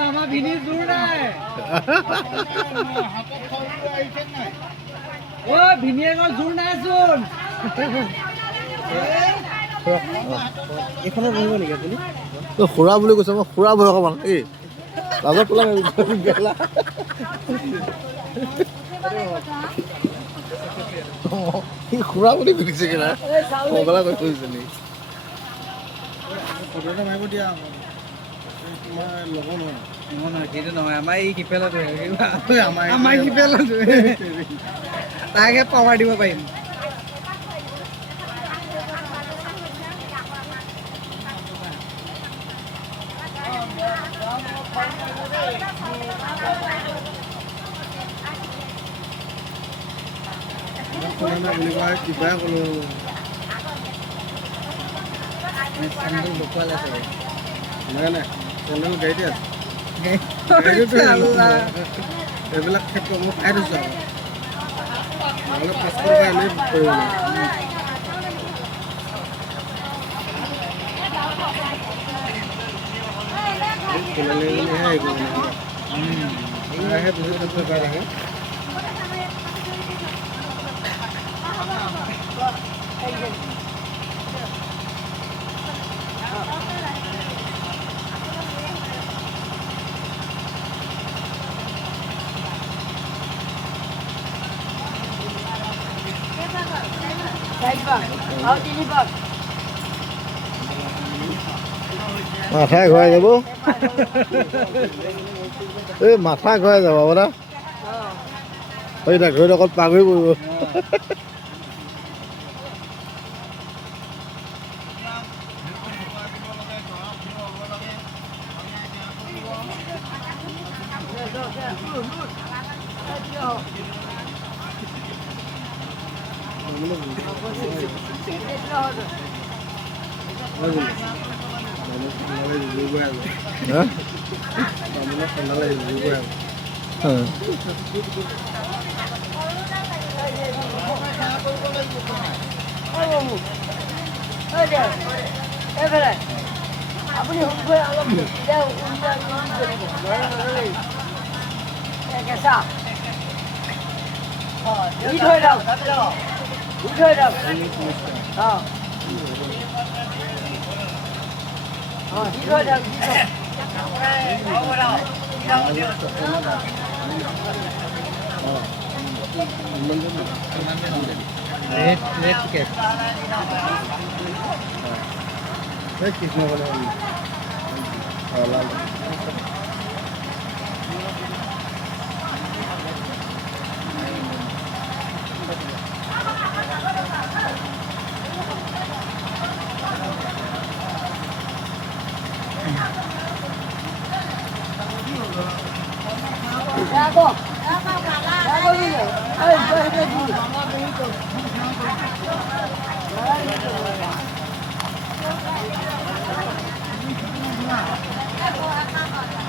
আমাৰ ভিনি জোৰ নাই ভিনিয়েকৰ জোৰ নাইচোন এইখনত বহিব নেকি আপুনি খুৰা বুলি কৈছে মই খুৰা ভয় অকণমান এই লাজত পেলাই গেলা খুৰা বুলি সুধিছে কিনা মগলা কৈ থৈছে নি ফটো এটা মাৰিব দিয়া তোমাৰ ল'ব নহয় সেইটো নহয় আমাৰ এই কিপেলাটো আমাৰ কিপেলাটো তাকে পাৱাৰ দিব পাৰিম বুলি কয় কিবা ক'লো চেণ্ডেল লুকুৱাল আছে নাই নাই চেণ্ডেল গাড়ীতে আছে এইবিলাক ক্ষেত্ৰত মই খাই থৈছোঁ আৰু নহ'লে 500 টকা এনেই কৰিব লাগে মাথা ঘূৰাই যাব এই মাথা ঘূৰাই যাব আপোনাৰ ঘূৰি অকল পাগৰি পৰিব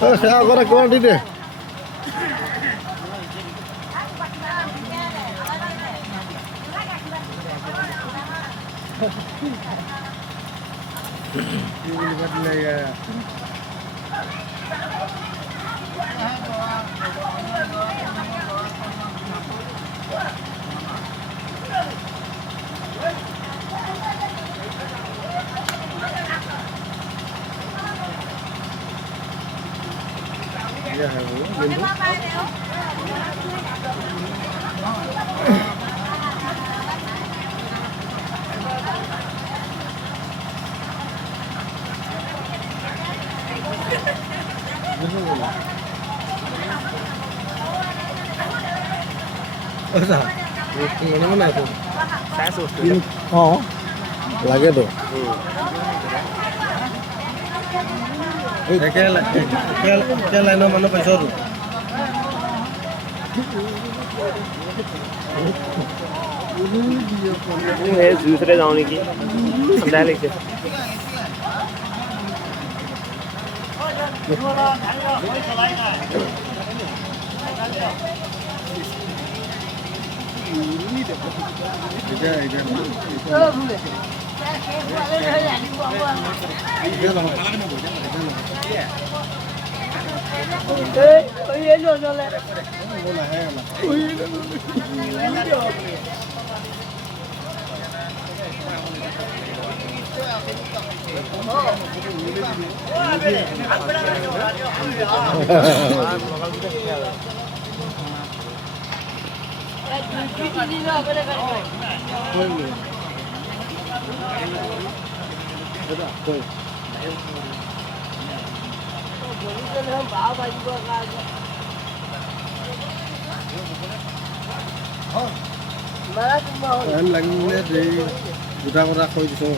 আপুনি সেয়া আগতে কিমান দি দে লাগেতো লাইনৰ মানুহ পাইছোঁ জুইচতে যাওঁ নেকি ঠাণ্ডাই লাগিছে এতিয়া লাগিলে দেৰি গোটা গোটা কৈ দিছোঁ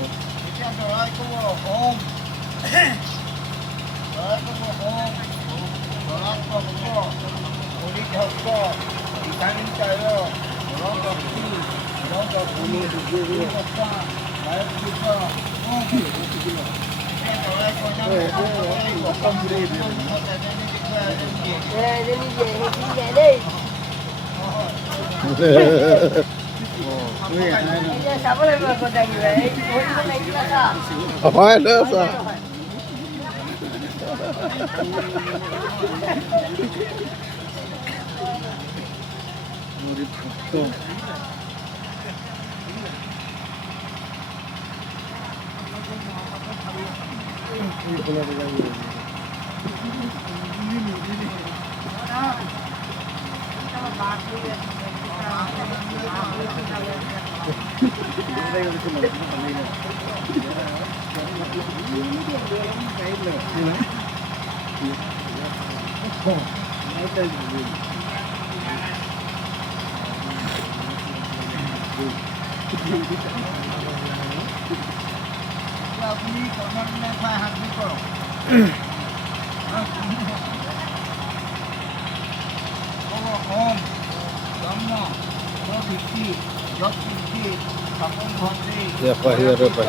হয় দে চা বাহিৰতে পাই